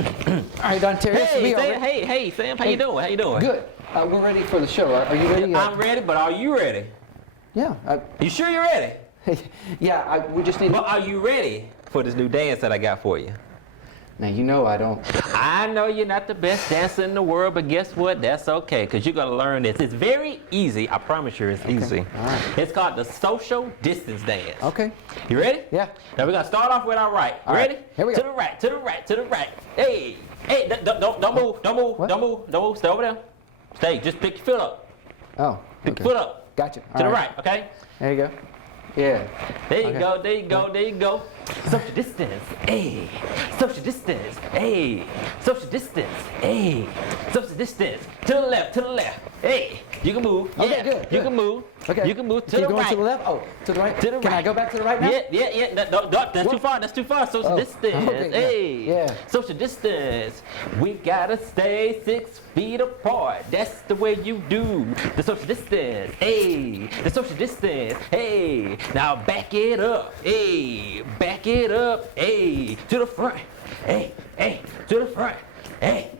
right, Don Terry. Hey, Sam, how you doing? How you doing? Good. We're ready for the show. Are you ready? I'm ready, but are you ready? Yeah. You sure you're ready? Yeah. We just need. But are you ready for this new dance that I got for you? Now you know I don't. I know you're not the best dancer in the world, but guess what? That's okay, because you're going to learn this. It's very easy. I promise you it's easy. All right. It's called the social distance dance. Okay. You ready? Yeah. Now we're going to start off with our right. All Ready? right. Here we go. To the right, to the right, to the right. Hey, don't move, What? don't move. Stay over there. Stay, just pick your foot up. Oh. Pick your foot up. Gotcha. To the right, okay? There you go. Yeah. There you go. Social distance, hey. Social distance, hey. Social distance, hey. Social distance. To the left, hey. You can move. Okay, Yeah. good. You can move. Okay. You can move to Keep the going right. to the left. Oh, to the right. To the Can I right. go back to the right now? Yeah. That's too far. That's too far. Social Oh, distance. okay, yeah, Hey. yeah. Social distance. We gotta stay 6 feet apart. That's the way you do the social distance. Hey. The social distance. Hey. Now back it up. Hey. Back it up. Hey. To the front. Hey. To the front. Hey.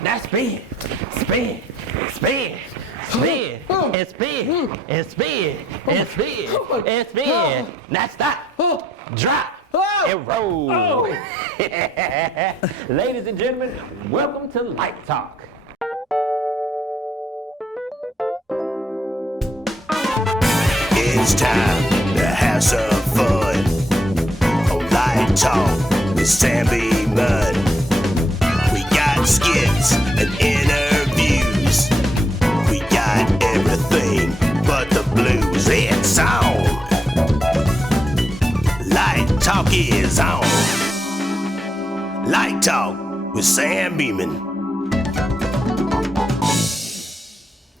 Now spin. And spin. Now stop. Drop. And roll. Oh. Ladies and gentlemen, welcome to Light Talk. It's time to have some fun. Oh, Light Talk with Sam Beman. We got skits and interviews. We got everything but the blues. It's on. Light Talk is on. Light Talk with Sam Beman.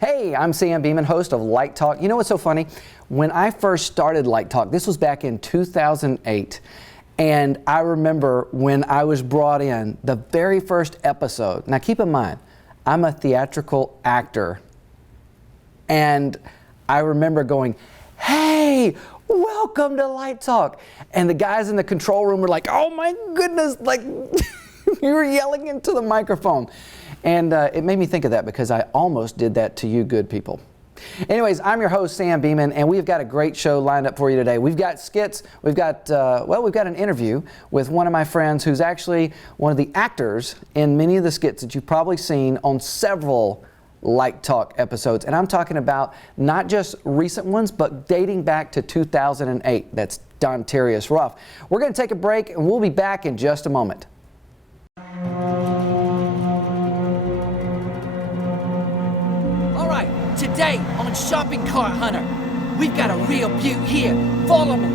Hey, I'm Sam Beman, host of Light Talk. You know what's so funny? When I first started Light Talk, this was back in 2008, and I remember when I was brought in, the very first episode. Now keep in mind, I'm a theatrical actor, and I remember going, hey, welcome to Light Talk. And the guys in the control room were like, oh my goodness, like you were yelling into the microphone. And it made me think of that because I almost did that to you good people. Anyways, I'm your host, Sam Beman, and we've got a great show lined up for you today. We've got skits, we've got an interview with one of my friends who's actually one of the actors in many of the skits that you've probably seen on several Light Talk episodes. And I'm talking about not just recent ones, but dating back to 2008. That's Don Terrius Ruff. We're going to take a break, and we'll be back in just a moment. Today on Shopping Cart Hunter, we've got a real beaut here. Follow me.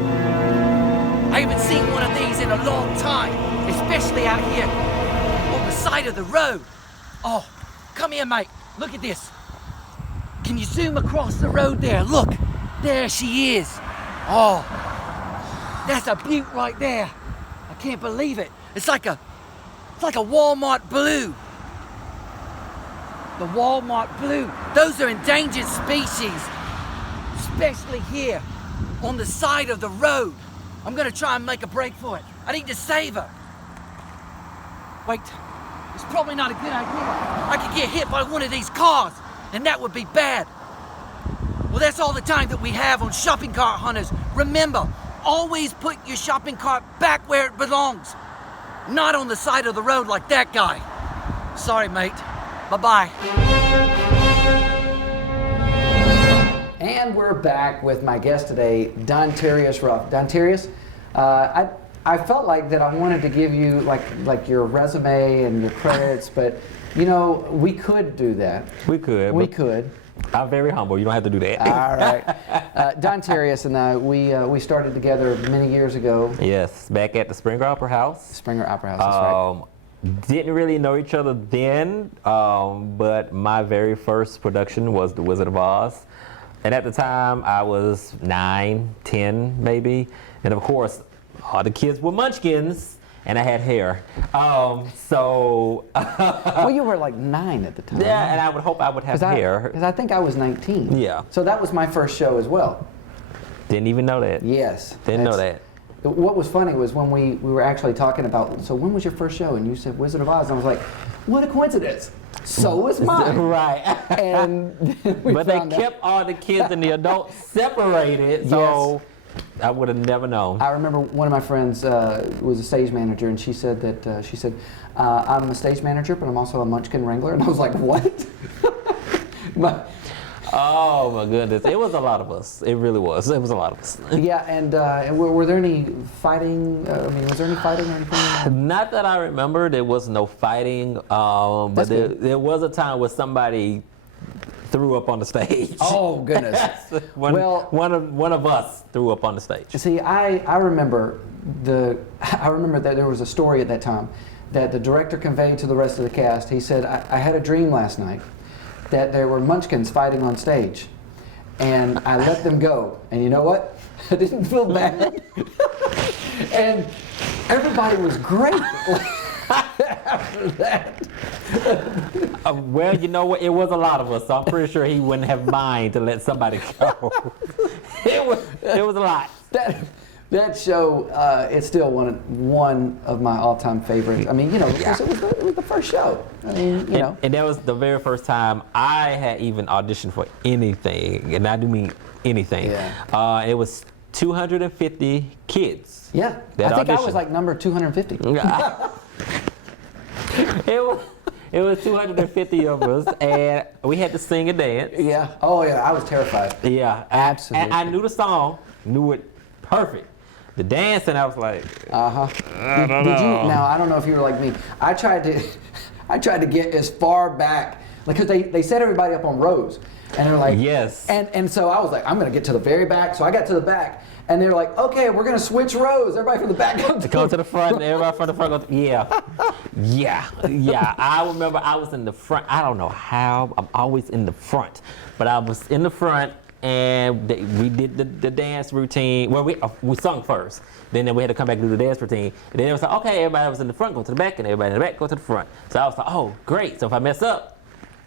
I haven't seen one of these in a long time, especially out here on the side of the road. Oh, come here, mate. Look at this. Can you zoom across the road there? Look, there she is. Oh, that's a beaut right there. I can't believe it. It's like a Walmart blue. The Walmart blue. Those are endangered species, especially here on the side of the road. I'm gonna try and make a break for it. I need to save her. Wait, it's probably not a good idea. I could get hit by one of these cars, and that would be bad. Well, that's all the time that we have on Shopping Cart Hunters. Remember, always put your shopping cart back where it belongs, not on the side of the road like that guy. Sorry, mate. Bye-bye. And we're back with my guest today, Don Terrius Ruff. Don Terrius, I felt like that I wanted to give you like your resume and your credits, but you know, we could do that. We could. I'm very humble. You don't have to do that. All right. Don Terrius and I, we started together many years ago. Yes, back at the Springer Opera House. Springer Opera House, that's right. Didn't really know each other then, but my very first production was The Wizard of Oz. And at the time, I was 9, 10 maybe. And of course, all the kids were munchkins, and I had hair. Well, you were like 9 at the time. Yeah, and I would hope I would have hair. Because I think I was 19. Yeah. So that was my first show as well. Didn't even know that. Yes. Didn't know that. what was funny was when we were actually talking about, so when was your first show? And you said Wizard of Oz. And I was like, what a coincidence. So was mine. Right. And but they kept all the kids and the adults separated, so I would have never known. I remember one of my friends was a stage manager, and she said that I'm a stage manager, but I'm also a Munchkin Wrangler. And I was like, what? Oh my goodness, it was a lot of us. It really was. It was a lot of us. Yeah, and were there any fighting? Was there any fighting or anything? Not that I remember. There was no fighting, but there was a time where somebody threw up on the stage. Oh goodness! one of us threw up on the stage. See, I remember that there was a story at that time that the director conveyed to the rest of the cast. He said, I had a dream last night that there were munchkins fighting on stage, and I let them go. And you know what? I didn't feel bad. And everybody was great after that. Well, you know what? It was a lot of us, so I'm pretty sure he wouldn't have mind to let somebody go. It was a lot. That show, it's still one of my all-time favorites. I mean, it was the first show. I mean, And that was the very first time I had even auditioned for anything, and I do mean anything. Yeah. It was 250 kids. Yeah. That I think I auditioned. was like number 250. It was 250 of us, and we had to sing and dance. Yeah. Oh yeah, I was terrified. Yeah, Absolutely. I knew the song, knew it perfect. The dance, and I was like, I don't know. Now I don't know if you were like me. I tried to get as far back, because they set everybody up on rows, and they're like, yes. And so I was like, I'm gonna get to the very back. So I got to the back, and they're like, okay, we're gonna switch rows. Everybody from the back go to the front. Everybody from the front goes. Yeah. I remember I was in the front. I don't know how. I'm always in the front, but I was in the front. And we did the dance routine. Well, we sung first. Then we had to come back and do the dance routine. And then it was like, okay, everybody was in the front, go to the back, and everybody in the back, go to the front. So I was like, oh, great. So if I mess up,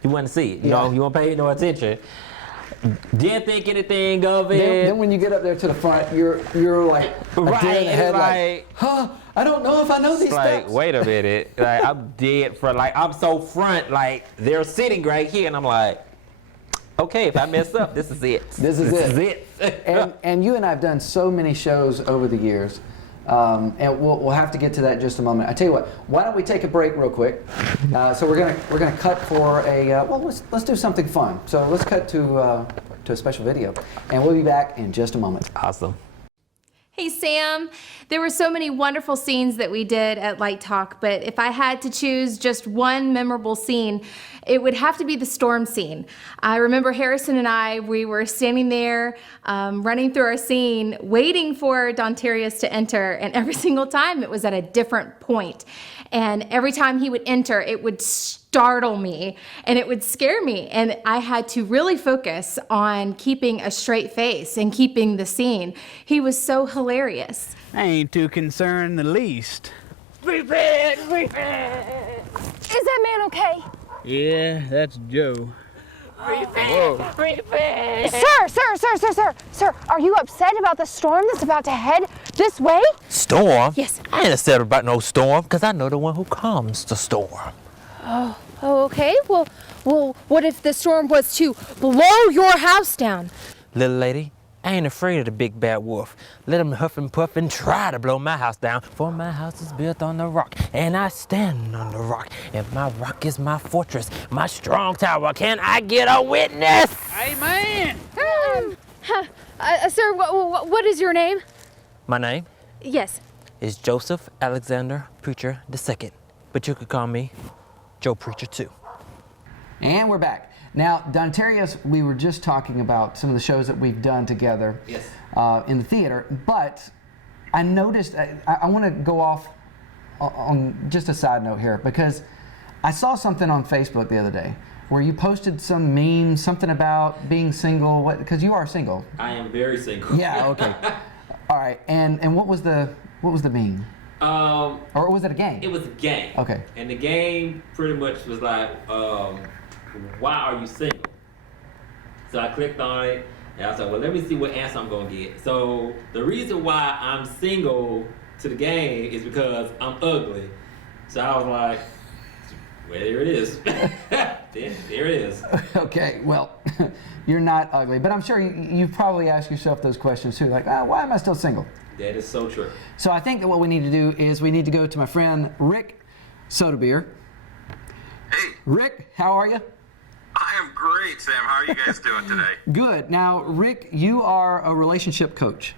you wouldn't see it. You know, you won't pay no attention. Didn't think anything of it. Then when you get up there to the front, you're like right, dead in the head, like, I don't know if I know these like, steps. wait a minute. Like, I'm dead front. Like, I'm so front. Like, they're sitting right here, and I'm like, okay, if I mess up, this is it. This is it. and you and I have done so many shows over the years, and we'll have to get to that in just a moment. I tell you what, why don't we take a break real quick? So we're gonna cut for a let's do something fun. So let's cut to a special video, and we'll be back in just a moment. Awesome. Hey Sam, there were so many wonderful scenes that we did at Light Talk, but if I had to choose just one memorable scene, it would have to be the storm scene. I remember Harrison and we were standing there running through our scene, waiting for Dontarius to enter, and every single time it was at a different point. And every time he would enter, it would startle me and it would scare me. And I had to really focus on keeping a straight face and keeping the scene. He was so hilarious. I ain't too concerned in the least. Prepare! Is that man okay? Yeah, that's Joe. Sir, are you upset about the storm that's about to head this way? Storm? Yes. I ain't upset about no storm, because I know the one who calms the storm. Oh, okay. Well, what if the storm was to blow your house down? Little lady, I ain't afraid of the big bad wolf. Let him huff and puff and try to blow my house down, for my house is built on the rock, and I stand on the rock, and my rock is my fortress, my strong tower. Can I get a witness? Amen! Sir, what is your name? My name Yes. is Joseph Alexander Preacher II, but you could call me Joe Preacher too. And we're back. Now, Dontarius, we were just talking about some of the shows that we've done together in the theater, but I noticed, I want to go off on just a side note here, because I saw something on Facebook the other day where you posted some meme, something about being single, because you are single. I am very single. Yeah, okay. All right, and what was the meme? Or was it a game? It was a game. Okay. And the game pretty much was like, why are you single? So I clicked on it, And I was like, well, let me see what answer I'm gonna get. So the reason why I'm single to the game is because I'm ugly. So I was like, well, there it is. there it is. Okay, well, you're not ugly, but I'm sure you've probably asked yourself those questions too, like, why am I still single? That is so true. So I think that what we need to do is we need to go to my friend Rick Sodabeer. Hey, Rick, how are you? I am great, Sam. How are you guys doing today? Good. Now, Rick, you are a relationship coach.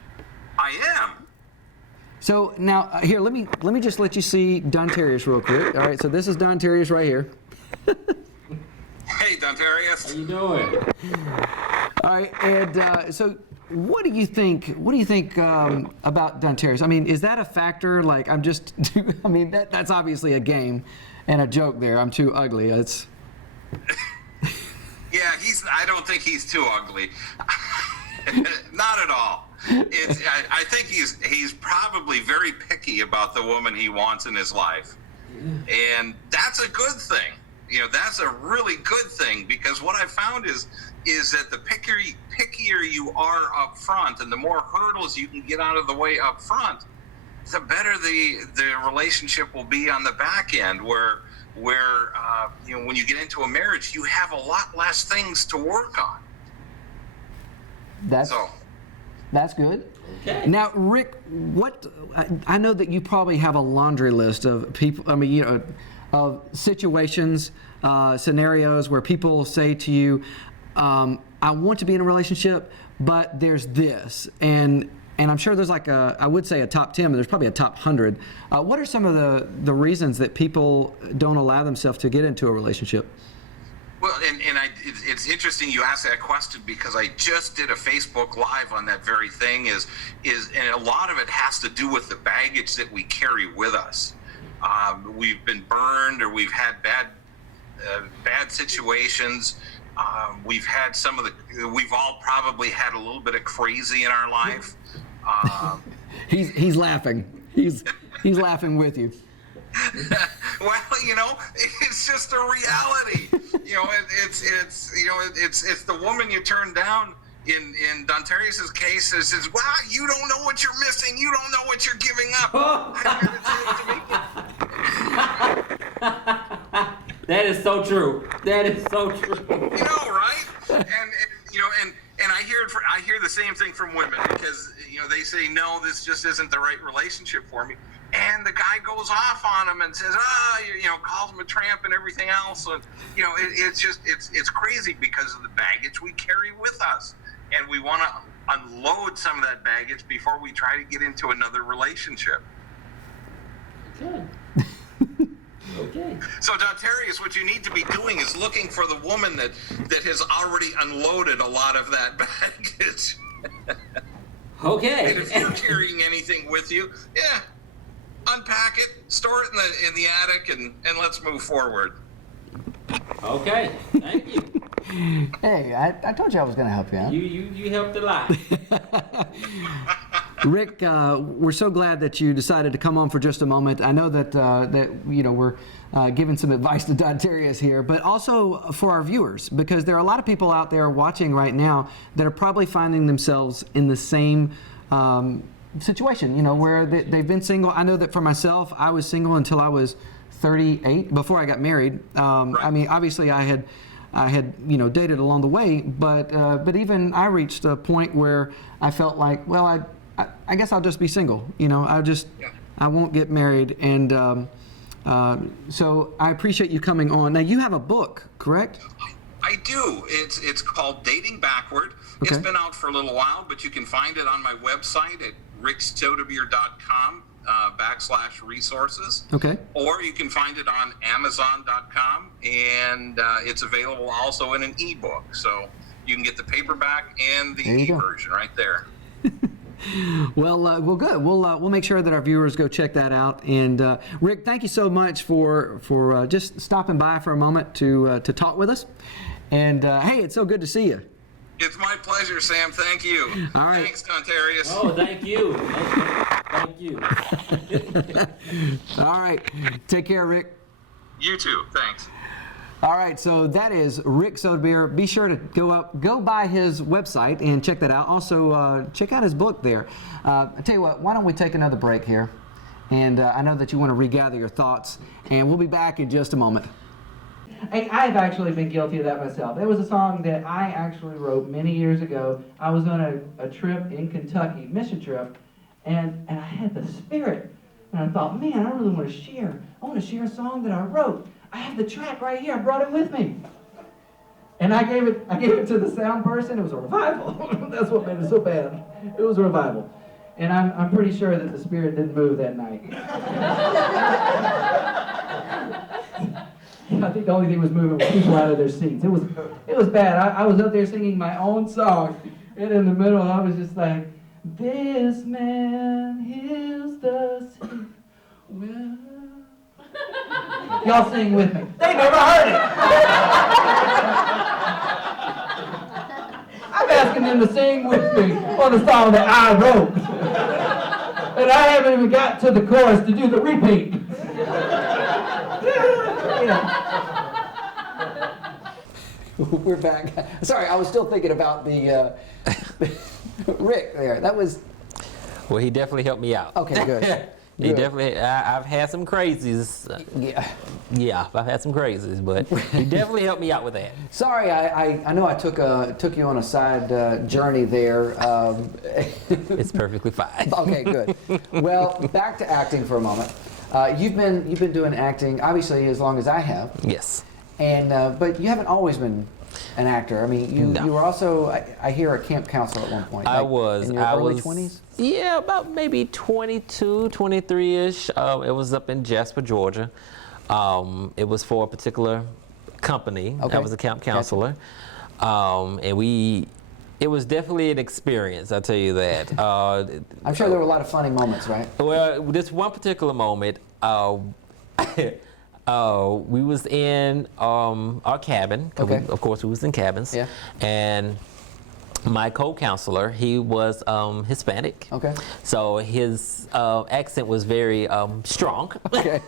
I am. So now, here, let me just let you see Don Terrius real quick. All right, so this is Don Terrius right here. Hey, Dontarius. How you doing? All right, and so what do you think? What do you think about Don Terrius? I mean, is that a factor? Like, I mean, that's obviously a game and a joke there. I'm too ugly. It's. Yeah, I don't think he's too ugly. Not at all. I think he's probably very picky about the woman he wants in his life, and that's a good thing. You know, that's a really good thing, because what I found is that the pickier you are up front, and the more hurdles you can get out of the way up front, the better the relationship will be on the back end, where you know, when you get into a marriage, you have a lot less things to work on. That's good. Okay. Now, Rick, I know that you probably have a laundry list of people. I mean, you know, of situations, scenarios where people say to you, "I want to be in a relationship, but there's this," and I'm sure there's like I would say a top 10, but there's probably a top 100. What are some of the reasons that people don't allow themselves to get into a relationship? Well, it's interesting you asked that question, because I just did a Facebook Live on that very thing. And a lot of it has to do with the baggage that we carry with us. We've been burned, or we've had bad situations. We've had we've all probably had a little bit of crazy in our life. He's laughing. He's laughing with you. Well, you know, it's just a reality. You know, it's the woman you turn down. In Dontarius's case, it says, "Wow, you don't know what you're missing. You don't know what you're giving up." That is so true. That is so true. You know, right? And you know, and I hear the same thing from women, because you know, they say, "No, this just isn't the right relationship for me." And the guy goes off on him and says, you know, calls him a tramp and everything else. And, you know, it's crazy because of the baggage we carry with us. And we want to unload some of that baggage before we try to get into another relationship. Okay. Okay. So, Dontarius, what you need to be doing is looking for the woman that has already unloaded a lot of that baggage. Okay. And if you're carrying anything with you, yeah, unpack it, store it in the attic, and let's move forward. Okay. Thank you. Hey, I told you I was going to help you out. You helped a lot. Rick, we're so glad that you decided to come on for just a moment. I know that you know, we're giving some advice to Dontarius here, but also for our viewers, because there are a lot of people out there watching right now that are probably finding themselves in the same situation, you know, where they've been single. I know that for myself, I was single until I was 38, before I got married. Right. I mean, obviously I had you know, dated along the way, but even I reached a point where I felt like, well, I guess I'll just be single. You know, I won't get married. And so I appreciate you coming on. Now, you have a book, correct? I do. It's called Dating Backward. Okay. It's been out for a little while, but you can find it on my website at ricksodabeer.com/resources. Okay. Or you can find it on Amazon.com, and it's available also in an ebook. So you can get the paperback and the e-version right there. Well, good. We'll make sure that our viewers go check that out. And Rick, thank you so much for just stopping by for a moment to talk with us. And hey, it's so good to see you. It's my pleasure, Sam. Thank you. All right. Thanks, Dontarius. Oh, thank you. Thank you. All right. Take care, Rick. You too. Thanks. All right, so that is Rick Soderbeer. Be sure to go by his website and check that out. Also, check out his book there. I tell you what, why don't we take another break here? And I know that you want to regather your thoughts, and we'll be back in just a moment. I've actually been guilty of that myself. It was a song that I actually wrote many years ago. I was on a trip in Kentucky, mission trip, and I had the spirit. And I thought, man, I really want to share. I want to share a song that I wrote. I have the track right here. I brought it with me. And I gave it to the sound person. It was a revival. That's what made it so bad. It was a revival. And I'm pretty sure that the spirit didn't move that night. I think the only thing was moving was people out of their seats. It was bad. I was up there singing my own song, and in the middle I was just like, this man heals the sick. Well, y'all sing with me. They never heard it. I'm asking them to sing with me on the song that I wrote. And I haven't even got to the chorus to do the repeat. We're back. Sorry, I was still thinking about the Rick there. That was. Well, he definitely helped me out. Okay, good. He Good. definitely. I've had some crazies. Yeah, I've had some crazies, but he definitely helped me out with that. Sorry, I know I took you on a side journey there. It's perfectly fine. Okay, good. Well, back to acting for a moment. You've been doing acting obviously as long as I have. Yes. And but you haven't always been an actor. I mean, you were also I hear a camp counselor at one point. I was. In your early 20s? Yeah, about maybe 22, 23-ish. It was up in Jasper, Georgia. It was for a particular company. Okay. I was a camp counselor. And it was definitely an experience, I'll tell you that. I'm sure there were a lot of funny moments, right? Well, this one particular moment, we was in our cabin. Okay. Of course, we was in cabins. Yeah. And my co-counselor, he was Hispanic. Okay. So his accent was very strong. Okay.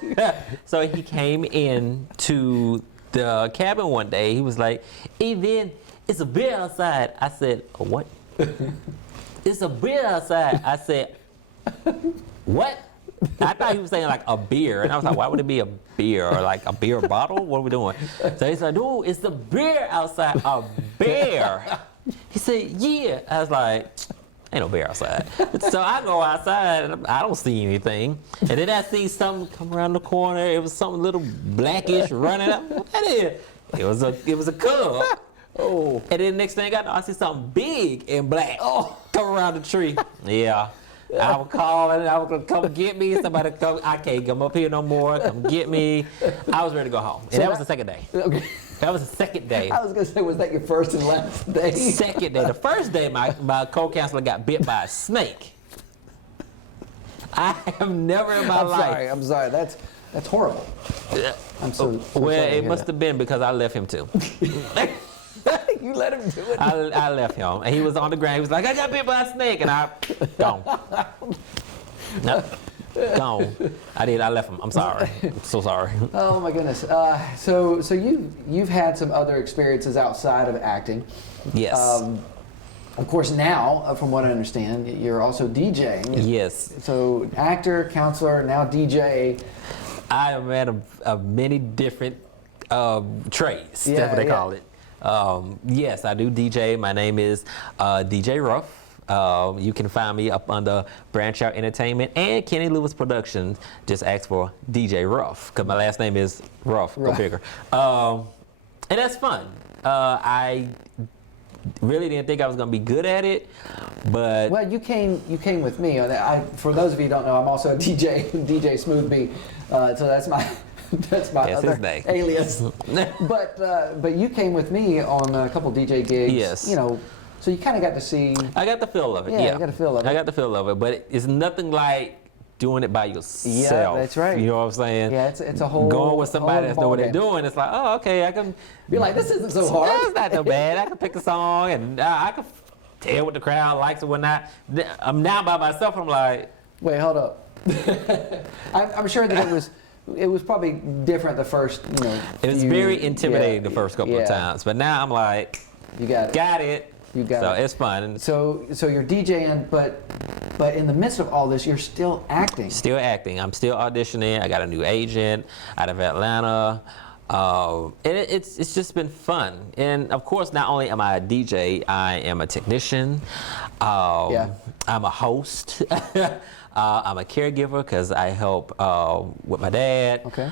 So he came in to the cabin one day. He was like, "Hey, Vin, it's a bear outside." I said, "A what?" "It's a bear outside." I said, "What?" I thought he was saying like a beer, and I was like, why would it be a beer or like a beer bottle? What are we doing? So he said, "No, it's the bear outside." "A bear?" He said, "Yeah." I was like, ain't no bear outside. So I go outside and I don't see anything. And then I see something come around the corner. It was something little blackish running up. What that is? It was a cub. Oh. And then next thing I know, I see something big and black come around the tree. Yeah. I would call and I would come get me. Somebody come, I can't come up here no more. Come get me. I was ready to go home. And So that was the second day. Okay. That was the second day. I was going to say, was that your first and last day? Second day. The first day, my co-counselor got bit by a snake. I have never in my life. I'm sorry. That's horrible. I'm so Well, sorry to it hear must have been because I left him too. You let him do it. I left him, and he was on the ground. He was like, "I got bit by a snake," and I gone. No, gone. I did. I left him. I'm sorry. I'm so sorry. Oh my goodness. So you've had some other experiences outside of acting. Yes. Of course, now, from what I understand, you're also DJing. Yes. So actor, counselor, now DJ. I am at a many different trades. Yeah, That's what they yeah. call it. Yes, I do DJ. My name is DJ Ruff. You can find me up under Branch Out Entertainment and Kenny Lewis Productions. Just ask for DJ Ruff because my last name is Ruff. Go figure. And that's fun. I really didn't think I was going to be good at it, but Well, you came with me. For those of you who don't know, I'm also a DJ, DJ Smooth B. So that's my That's other his name. alias. But you came with me on a couple DJ gigs. Yes. You know, so you kind of got to see. I got the feel of it. Yeah, I got the feel of it. I got the feel of it, but it's nothing like doing it by yourself. Yeah, that's right. You know what I'm saying? Yeah, it's a whole going with somebody that's know what they're ballgame. doing. It's like, oh, okay, I can Be like, this isn't so hard. That's not so bad. I can pick a song and I can tell what the crowd likes or whatnot. I'm now by myself. I'm like, Wait, hold up. I'm sure that it was it was probably different the first, It was very intimidating the first couple of times, but now I'm like, you got it. Got it. You got so it. It's fun. So you're DJing, but in the midst of all this, you're still acting. Still acting. I'm still auditioning. I got a new agent out of Atlanta. It's just been fun. And of course, not only am I a DJ, I am a technician. I'm a host. I'm a caregiver because I help with my dad. Okay.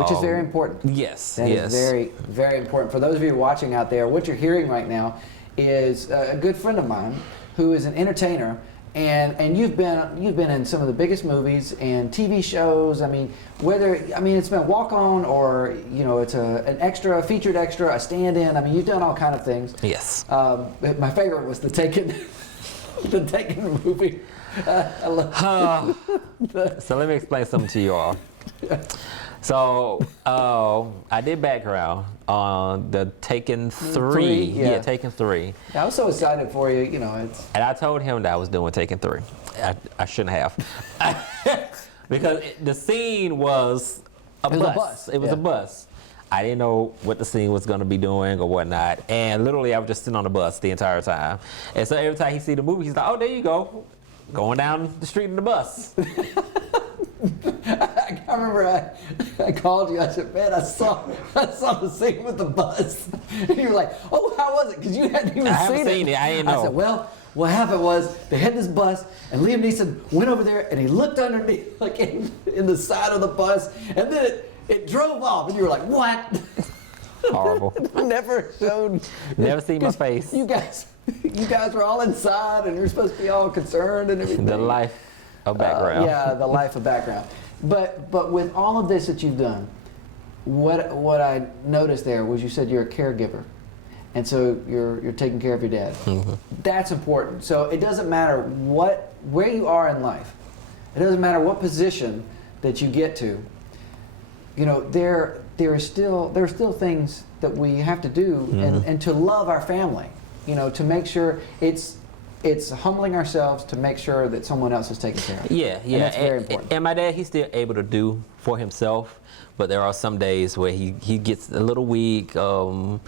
Which is very important. Yes. That is very, very important. For those of you watching out there, what you're hearing right now is a good friend of mine who is an entertainer, and you've been in some of the biggest movies and TV shows. I mean, it's been walk on or it's an extra, a featured extra, a stand-in. I mean, you've done all kind of things. Yes. My favorite was the Taken, the Taken movie. I love So let me explain something to you all. So I did background on the Taken 3. Yeah, Taken 3. I was so excited for you. It's. And I told him that I was doing Taken 3. I shouldn't have, because the scene was a bus. It was a bus. I didn't know what the scene was going to be doing or whatnot, and literally I was just sitting on the bus the entire time. And so every time he see the movie, he's like, "Oh, there you go, going down the street in the bus." I remember I called you. I said, "Man, I saw the scene with the bus." And you were like, "Oh, how was it?" Because you hadn't even seen it. I didn't know. I said, "Well, what happened was they had this bus, and Liam Neeson went over there, and he looked underneath, like in the side of the bus, and then it drove off." And you were like, "What?" Horrible. Never showed. Never seen my face. You guys were all inside, and you're supposed to be all concerned and everything. The life of background. The life of background. But with all of this that you've done, what I noticed there was you said you're a caregiver, and so you're taking care of your dad. Mm-hmm. That's important. So it doesn't matter where you are in life. It doesn't matter what position that you get to. There are still things that we have to do, and to love our family. To make sure it's humbling ourselves to make sure that someone else is taken care of. Yeah. And that's very important. And my dad, he's still able to do for himself, but there are some days where he gets a little weak, or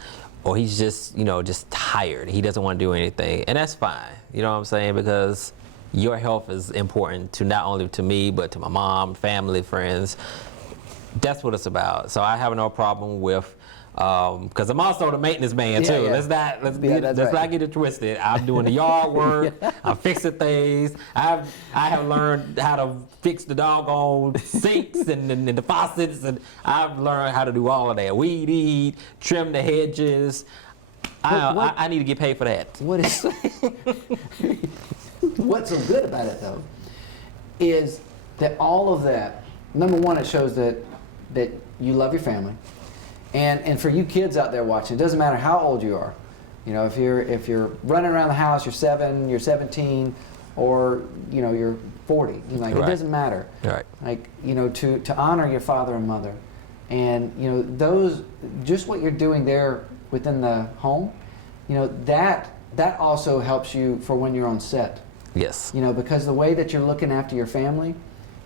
he's just tired. He doesn't want to do anything, and that's fine. You know what I'm saying? Because your health is important to not only to me, but to my mom, family, friends. That's what it's about. So I have no problem with. Because I'm also the maintenance man too. Yeah. Let's That's not right. get it twisted. I'm doing the yard work. I'm fixing things. I have learned how to fix the doggone sinks and the faucets, and I've learned how to do all of that. Weed eat, trim the hedges. I need to get paid for that. What's so good about it though is that all of that. Number one, it shows that you love your family. And for you kids out there watching, it doesn't matter how old you are. If you're running around the house, you're 7, you're 17, or you're 40. It doesn't matter. Right. To honor your father and mother, and those just what you're doing there within the home, that also helps you for when you're on set. Yes. Because the way that you're looking after your family,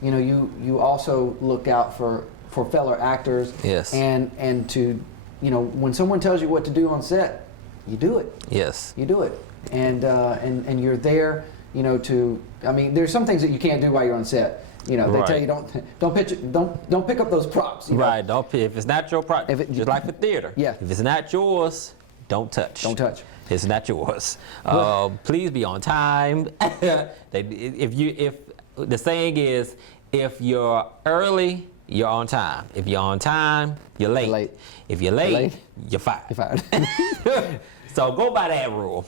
you also look out for fellow actors. Yes. And to, when someone tells you what to do on set, you do it. Yes. You do it. And you're there, there's some things that you can't do while you're on set. They tell you don't pick up those props. Right. Don't if it's not your prop. Just like the theater. Yeah. If it's not yours, don't touch. Don't touch. It's not yours. Please be on time. If the saying is, if you're early, you're on time. If you're on time, you're late. If you're late, you're fired. You're fired. So go by that rule.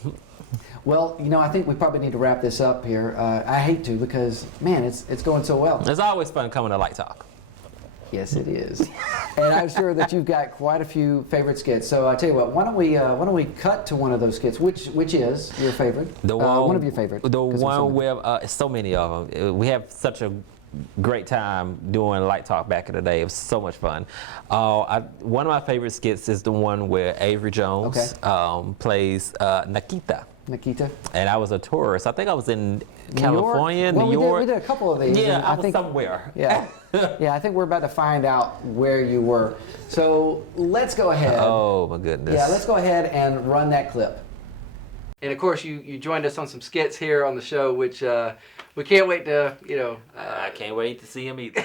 Well, I think we probably need to wrap this up here. I hate to because, man, it's going so well. It's always fun coming to Light Talk. Yes, it is. And I'm sure that you've got quite a few favorite skits. So I tell you what, why don't we cut to one of those skits? Which is your favorite? The one of your favorites. The one with so many of them. We have such a great time doing Light Talk back in the day. It was so much fun. One of my favorite skits is the one where Avery Jones plays Nikita. Nikita. And I was a tourist. I think I was in New California, York? New York. We did a couple of these. Yeah, and I was think somewhere. Yeah, yeah. I think we're about to find out where you were. So let's go ahead. Oh my goodness. Yeah, let's go ahead and run that clip. And of course, you joined us on some skits here on the show, which we can't wait to, I can't wait to see him either.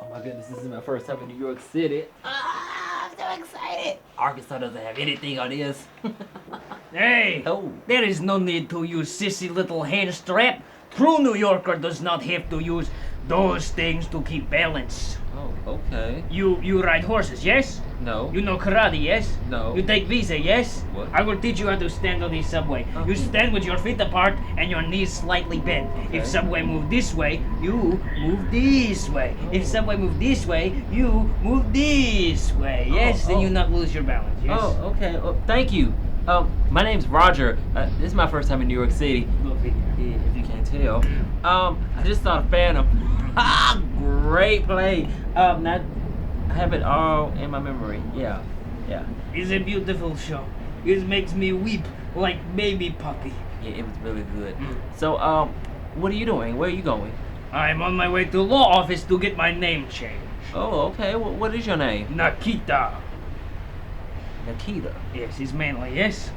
Oh my goodness, this is my first time in New York City. I'm so excited. Arkansas doesn't have anything on this. Hey, there is no need to use sissy little hand strap. True New Yorker does not have to use those things to keep balance. Oh, okay. You ride horses, yes? No. You know karate, yes? No. You take visa, yes? What? I will teach you how to stand on the subway. You stand with your feet apart and your knees slightly bent. If subway move this way, you move this way. If subway move this way, you move this way. Yes, then you not lose your balance, yes? Oh, okay. Oh, thank you. My name's Roger. This is my first time in New York City. If you can't tell. I just saw the Phantom. Great play. I have it all in my memory. Yeah. It's a beautiful show. It makes me weep like baby puppy. Yeah, it was really good. So, what are you doing? Where are you going? I'm on my way to law office to get my name changed. Oh, okay. What is your name? Nikita. Nikita. Yes, it's manly, yes?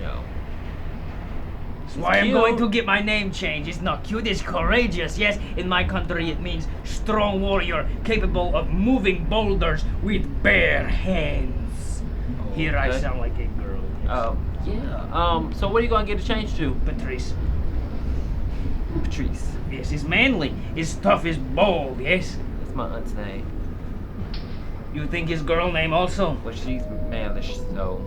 No. That's why I'm going to get my name changed. It's not cute, it's courageous. Yes, in my country it means strong warrior capable of moving boulders with bare hands. Here I sound like a girl. Yeah. So what are you going to get it changed to? Patrice. Patrice. Yes, it's manly. It's tough, it's bold, yes? That's my aunt's name. You think his girl name also? Well, she's manlish, so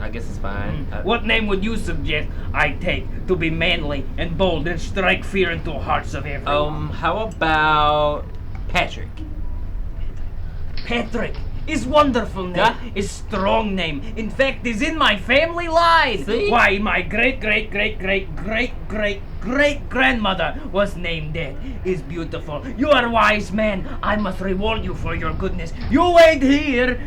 I guess it's fine. What name would you suggest I take to be manly and bold and strike fear into hearts of everyone? How about Patrick? Patrick is wonderful name. Is strong name. In fact, is in my family line. See? Why, my great grandmother was named that. Is beautiful. You are a wise man. I must reward you for your goodness. You wait here.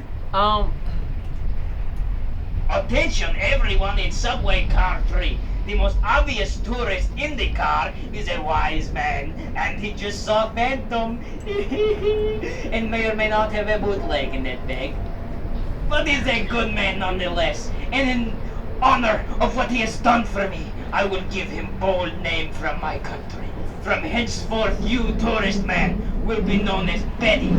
Attention, everyone in subway car 3. The most obvious tourist in the car is a wise man, and he just saw Phantom, and may or may not have a bootleg in that bag. But he's a good man nonetheless, and in honor of what he has done for me, I will give him bold name from my country. From henceforth, you tourist man will be known as Betty.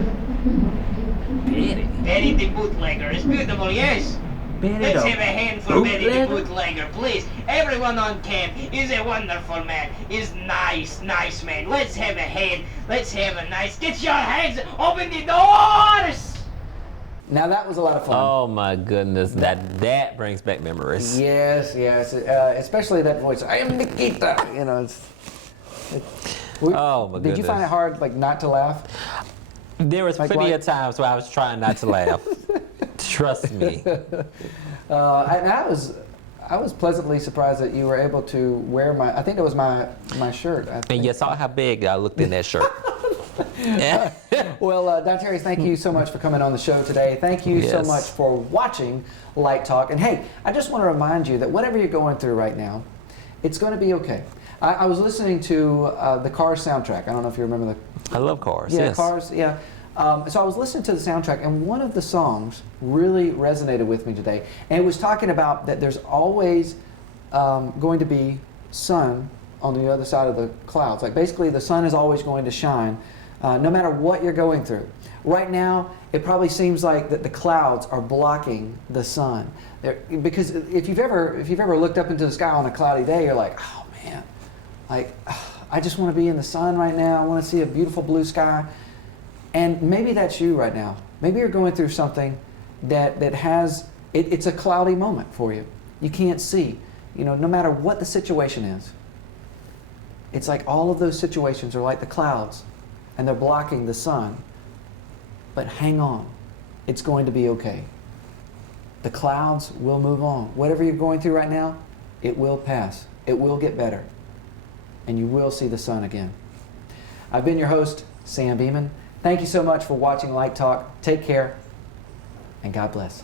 Betty the bootlegger is beautiful, yes? Let's have a hand for Betty the bootlegger, please. Everyone on camp is a wonderful man. Is nice man. Let's have a hand. Let's have a nice. Get your hands. Open the doors. Now that was a lot of fun. Oh my goodness, that brings back memories. Yes, especially that voice. I am Nikita. Oh my goodness. Did you find it hard, like, not to laugh? There was plenty of times where I was trying not to laugh. Trust me. I was pleasantly surprised that you were able to wear I think it was my shirt. And you saw how big I looked in that shirt. Well, Dr. Harris, thank you so much for coming on the show today. Thank you so much for watching Light Talk. And hey, I just want to remind you that whatever you're going through right now, it's going to be okay. I was listening to the Cars soundtrack. I don't know if you remember I love Cars. Yeah, yes. Cars. Yeah. So I was listening to the soundtrack, and one of the songs really resonated with me today. And it was talking about that there's always going to be sun on the other side of the clouds. Like, basically, the sun is always going to shine, no matter what you're going through. Right now, it probably seems like that the clouds are blocking the sun. Because if you've ever looked up into the sky on a cloudy day, you're like, oh man, like I just want to be in the sun right now. I want to see a beautiful blue sky. And maybe that's you right now. Maybe you're going through something that has, it's a cloudy moment for you. You can't see, no matter what the situation is. It's like all of those situations are like the clouds, and they're blocking the sun. But hang on, it's going to be okay. The clouds will move on. Whatever you're going through right now, it will pass. It will get better. and you will see the sun again. I've been your host, Sam Beman. Thank you so much for watching Light Talk. Take care, and God bless.